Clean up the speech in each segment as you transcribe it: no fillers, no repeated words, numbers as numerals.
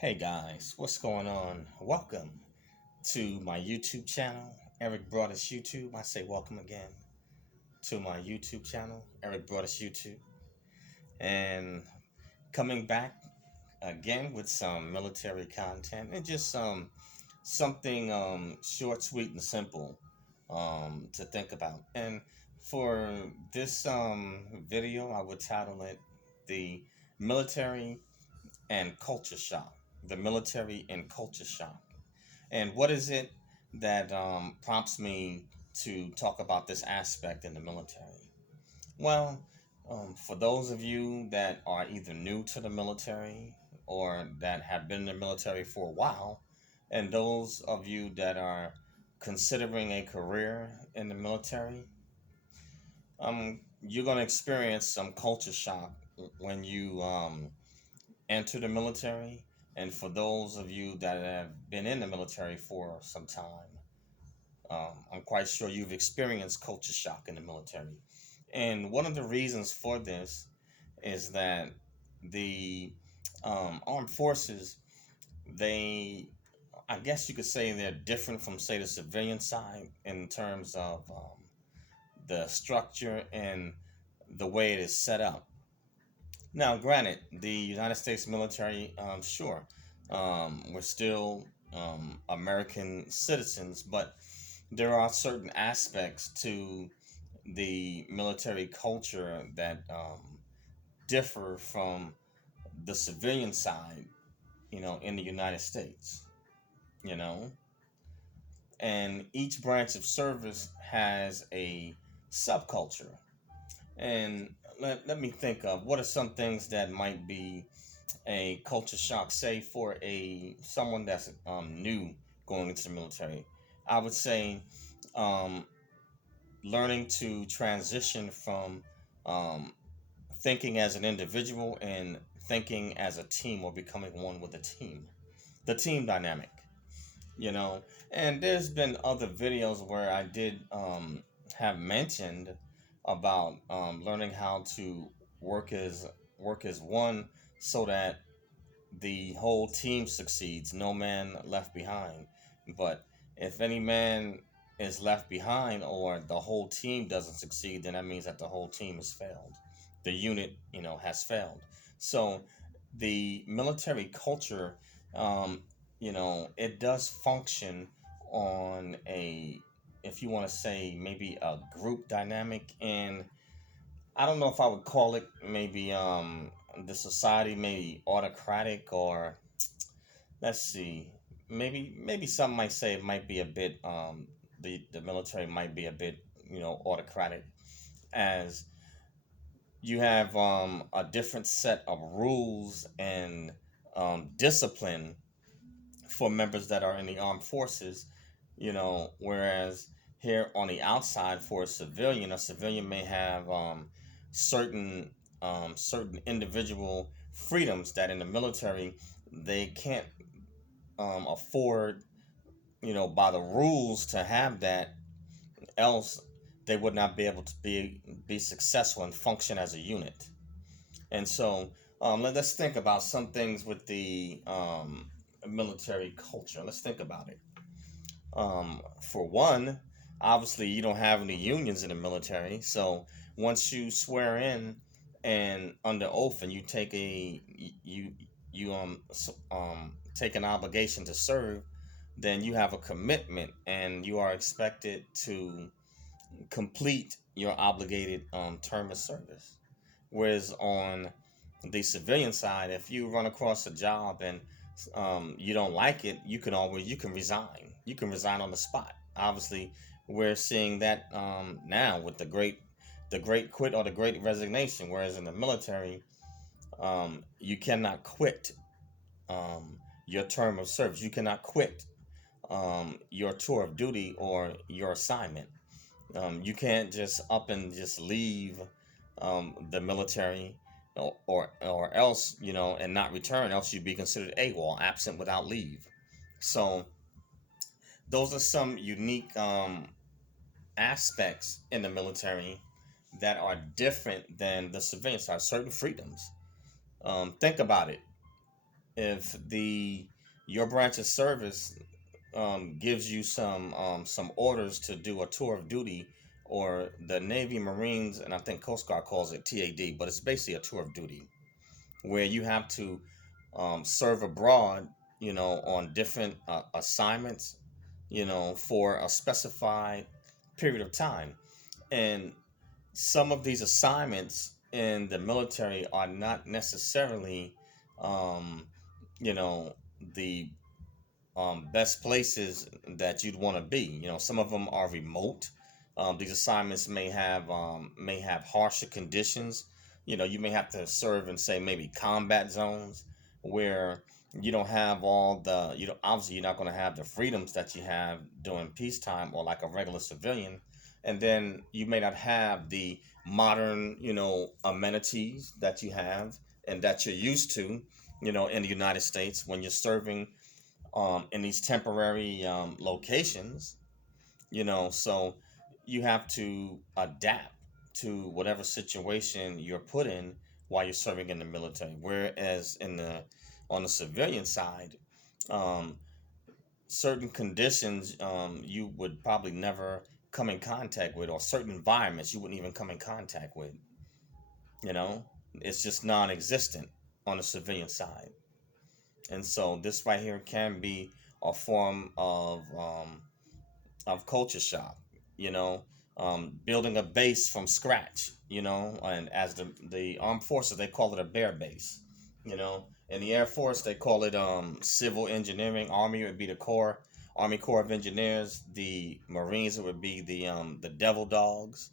Hey guys, what's going on? Welcome to my YouTube channel, Eric Broadus YouTube. I say welcome again to my YouTube channel, Eric Broadus YouTube, and coming back again with some military content and just something short, sweet, and simple to think about. And for this video, I would title it "The Military and Culture Shock." The military and culture shock. And what is it that prompts me to talk about this aspect in the military? Well, for those of you that are either new to the military or that have been in the military for a while, and those of you that are considering a career in the military, you're going to experience some culture shock when you enter the military. And for those of you that have been in the military for some time, I'm quite sure you've experienced culture shock in the military. And one of the reasons for this is that the armed forces, they, I guess you could say they're different from, say, the civilian side in terms of the structure and the way it is set up. Now, granted, the United States military, sure, we're still American citizens, but there are certain aspects to the military culture that differ from the civilian side, in the United States, you know, and each branch of service has a subculture. And let me think of what are some things that might be a culture shock, say for a someone that's new going into the military. I would say um, learning to transition from um, thinking as an individual and thinking as a team or becoming one with a team. The team dynamic, you know. And there's been other videos where I did have mentioned about learning how to work as work as one so that the whole team succeeds, no man left behind. But if any man is left behind or the whole team doesn't succeed, then that means that the whole team has failed. The unit, has failed. So the military culture, um, it does function on a, if you want to say, maybe a group dynamic. And I don't know if I would call it maybe the society maybe autocratic, or let's see, maybe some might say it might be a bit the military might be a bit autocratic, as you have a different set of rules and discipline for members that are in the armed forces, whereas here on the outside for a civilian may have certain individual freedoms that in the military they can't afford, by the rules to have that, else they would not be able to be successful and function as a unit. And so let's think about some things with the military culture. Let's think about it. For one, obviously you don't have any unions in the military. So once you swear in and under oath, and you take take an obligation to serve, then you have a commitment and you are expected to complete your obligated term of service. Whereas on the civilian side, if you run across a job and you don't like it, you can resign. You can resign on the spot. Obviously, we're seeing that now with the great quit or the great resignation. Whereas in the military, you cannot quit your term of service. You cannot quit your tour of duty or your assignment. You can't just up and just leave the military, or else, and not return, else you'd be considered AWOL, absent without leave. So those are some unique aspects in the military that are different than the civilian side. Certain freedoms. Think about it. if the your branch of service gives you some orders to do a tour of duty, or the Navy, Marines, and I think Coast Guard calls it TAD, but it's basically a tour of duty where you have to serve abroad, on different assignments, for a specified period of time. And some of these assignments in the military are not necessarily, um, you know, the best places that you'd want to be. Some of them are remote. These assignments may have harsher conditions. You may have to serve in, say, maybe combat zones where you don't have all the obviously you're not going to have the freedoms that you have during peacetime or like a regular civilian, and then you may not have the modern amenities that you have and that you're used to in the United States when you're serving in these temporary locations. So you have to adapt to whatever situation you're put in while you're serving in the military. Whereas on the civilian side, um, certain conditions you would probably never come in contact with, or certain environments you wouldn't even come in contact with. You know, it's just non-existent on the civilian side. And so this right here can be a form of culture shock, you know, building a base from scratch, and as the armed forces, they call it a bear base, In the Air Force, they call it civil engineering. Army would be the Army Corps of Engineers. The Marines, it would be the Devil Dogs.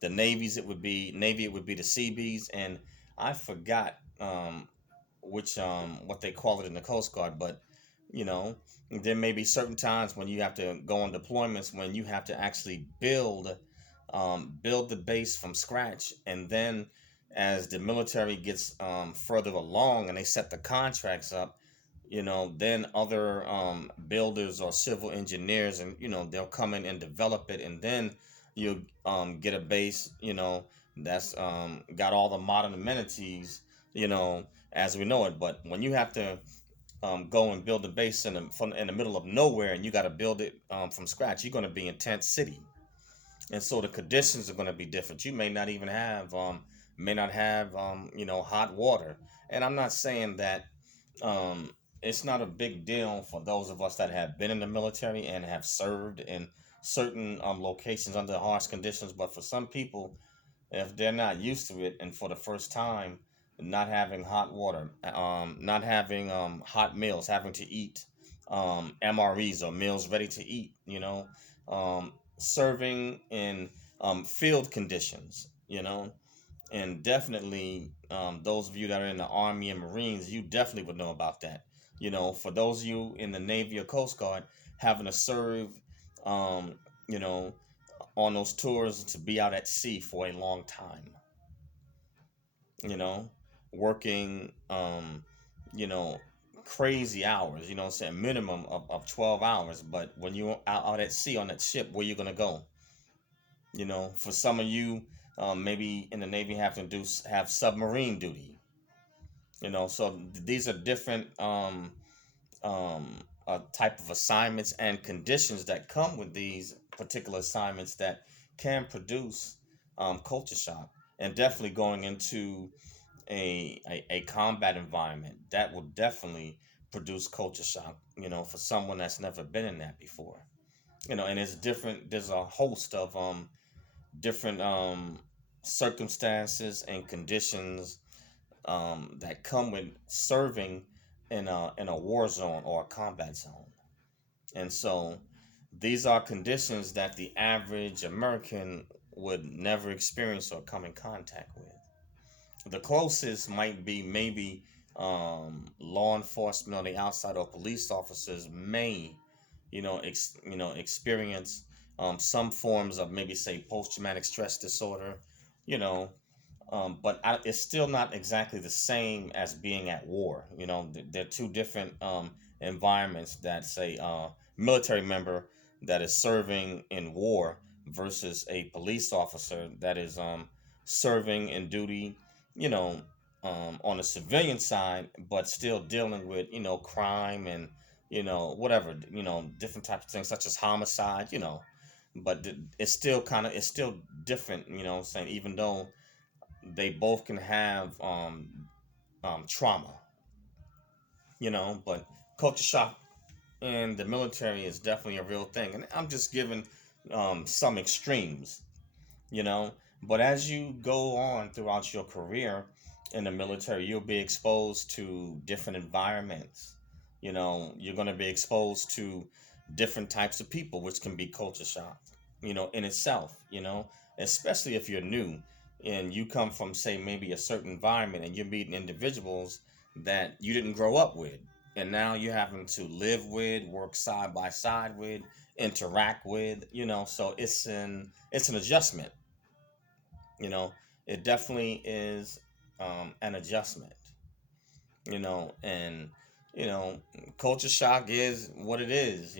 The Navy, it would be the Seabees, and I forgot which what they call it in the Coast Guard, but you know there may be certain times when you have to go on deployments when you have to actually build the base from scratch, and then as the military gets further along and they set the contracts up, then other builders or civil engineers, and they'll come in and develop it, and then you get a base, that's got all the modern amenities, as we know it. But when you have to go and build a base in the middle of nowhere, and you got to build it from scratch, you're going to be in tent city, and so the conditions are going to be different. You may not have hot water, and I'm not saying that um, it's not a big deal for those of us that have been in the military and have served in certain locations under harsh conditions. But for some people, if they're not used to it, and for the first time, not having hot water, not having hot meals, having to eat MREs or meals ready to eat, serving in field conditions, and definitely those of you that are in the Army and Marines, you definitely would know about that. For those of you in the Navy or Coast Guard, having to serve, um, you know, on those tours to be out at sea for a long time, you know, working, you know, crazy hours, what I'm saying, minimum of 12 hours. But when you're out at sea on that ship, where you going to go? For some of you, maybe in the Navy have submarine duty, so these are different type of assignments and conditions that come with these particular assignments that can produce culture shock, and definitely going into a combat environment that will definitely produce culture shock, for someone that's never been in that before. And there's a host of different circumstances and conditions that come with serving in a war zone or a combat zone. And so these are conditions that the average American would never experience or come in contact with. The closest might be maybe law enforcement on the outside, or police officers may, experience some forms of, maybe say, post traumatic stress disorder, you know, but it's still not exactly the same as being at war. They're two different environments. That say military member that is serving in war versus a police officer that is serving in duty, you know, on the civilian side, but still dealing with crime and whatever different types of things such as homicide. But it's still different. Saying even though they both can have trauma. But culture shock in the military is definitely a real thing, and I'm just giving some extremes you know. But as you go on throughout your career in the military, you'll be exposed to different environments. You're going to be exposed to different types of people, which can be culture shock, in itself, especially if you're new and you come from, say, maybe a certain environment and you're meeting individuals that you didn't grow up with. And now you're having to live with, work side by side with, interact with, so it's an adjustment. you know it definitely is an adjustment. And you know culture shock is what it is.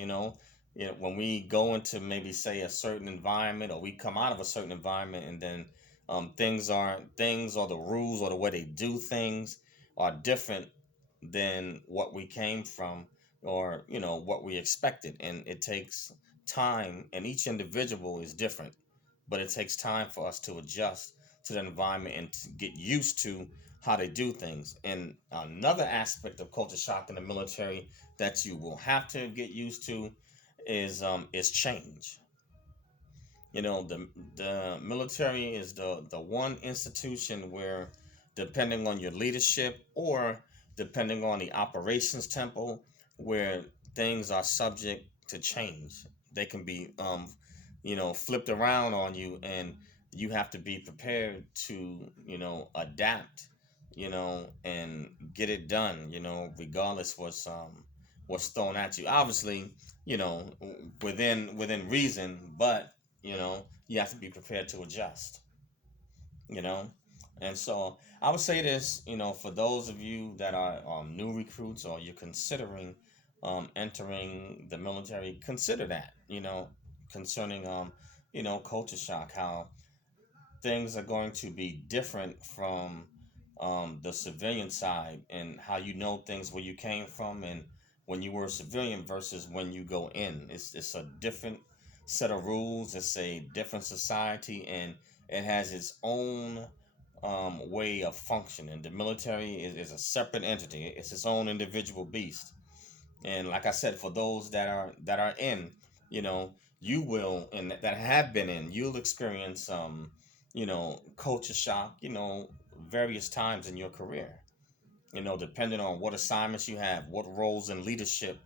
When we go into maybe say a certain environment, or we come out of a certain environment, and then things or the rules or the way they do things are different than what we came from, or what we expected. And it takes time, and each individual is different, but it takes time for us to adjust to the environment and to get used to how they do things. And another aspect of culture shock in the military that you will have to get used to is change. The military is the one institution where, depending on your leadership or depending on the operations tempo, where things are subject to change. They can be flipped around on you, and you have to be prepared to adapt, and get it done, regardless what's thrown at you. Obviously, within reason, but you have to be prepared to adjust. you know and so I would say this, for those of you that are new recruits, or you're considering entering the military, consider that, concerning culture shock, how things are going to be different from the civilian side, and how things where you came from, and when you were a civilian versus when you go in. It's a different set of rules. It's a different society, and it has its own way of functioning. The military is a separate entity. It's its own individual beast. And like I said, for those that are in, you know, you will, and that have been in, you'll experience culture shock, various times in your career. Depending on what assignments you have, what roles in leadership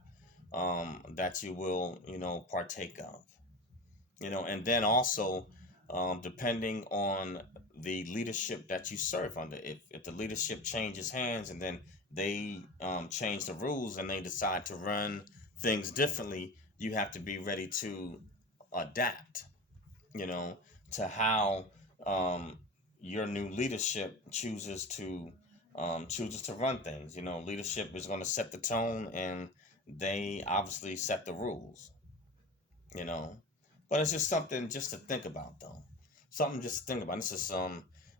that you will, partake of. And then also, depending on the leadership that you serve under. If the leadership changes hands, and then they change the rules, and they decide to run things differently, you have to be ready to adapt, you know to how your new leadership chooses to run things. Leadership is going to set the tone, and they obviously set the rules. you know. But it's just something just to think about, though. Something just to think about. This is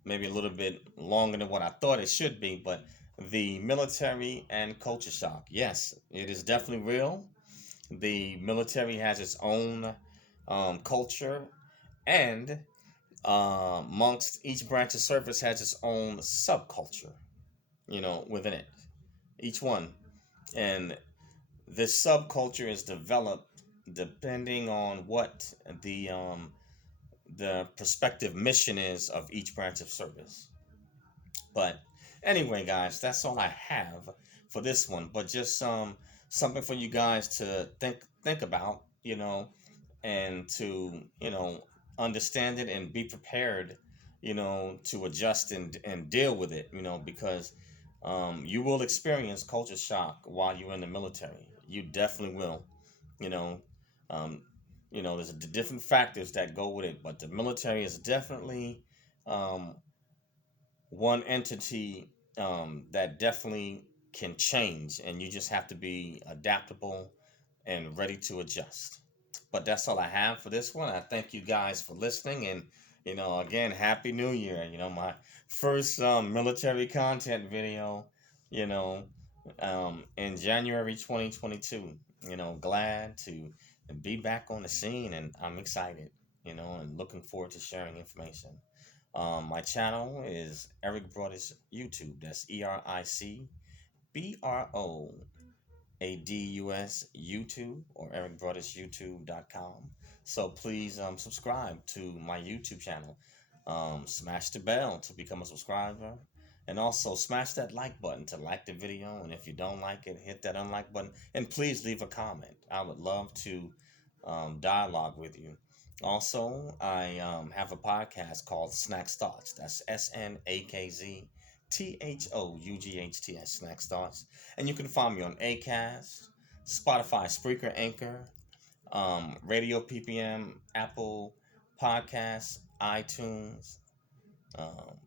maybe a little bit longer than what I thought it should be, but the military and culture shock. Yes, it is definitely real. The military has its own culture, and amongst each branch of service has its own subculture, within it. Each one. And this subculture is developed depending on what the prospective mission is of each branch of service. But anyway, guys, that's all I have for this one. But just something for you guys to think about, and to understand it and be prepared, to adjust and deal with it, because you will experience culture shock while you're in the military. You definitely will. You know, um, there's different factors that go with it, but the military is definitely um, one entity that definitely can change, and you just have to be adaptable and ready to adjust. But that's all I have for this one. I thank you guys for listening, and Again, Happy New Year. My first military content video, you know, in January 2022. Glad to be back on the scene, and I'm excited, and looking forward to sharing information. My channel is Eric Broadus YouTube. That's EricBroadus YouTube, or ericbroadusyoutube.com. So please subscribe to my YouTube channel. Smash the bell to become a subscriber. And also smash that like button to like the video. And if you don't like it, hit that unlike button. And please leave a comment. I would love to dialogue with you. Also, I have a podcast called Snacks Thoughts. That's SNAKZTHOUGHTS, Snacks Thoughts. And you can find me on Acast, Spotify, Spreaker, Anchor, Radio PPM, Apple Podcasts, iTunes,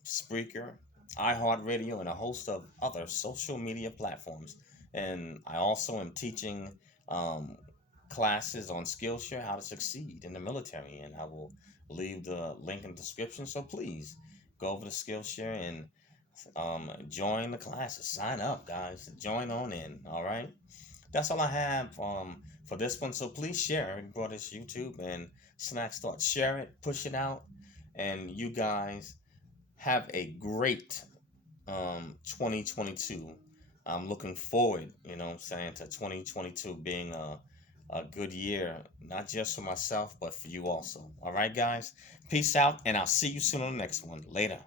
Spreaker, iHeartRadio, and a host of other social media platforms. And I also am teaching um, classes on Skillshare, how to succeed in the military, and I will leave the link in the description. So please go over to Skillshare and join the classes. Sign up, guys. Join on in. All right. That's all I have for this one. So please share it. Brought this YouTube and Snacks Thoughts. Share it, push it out, and you guys have a great 2022. I'm looking forward, what I'm saying, to 2022 being a good year, not just for myself, but for you also. All right, guys? Peace out, and I'll see you soon on the next one. Later.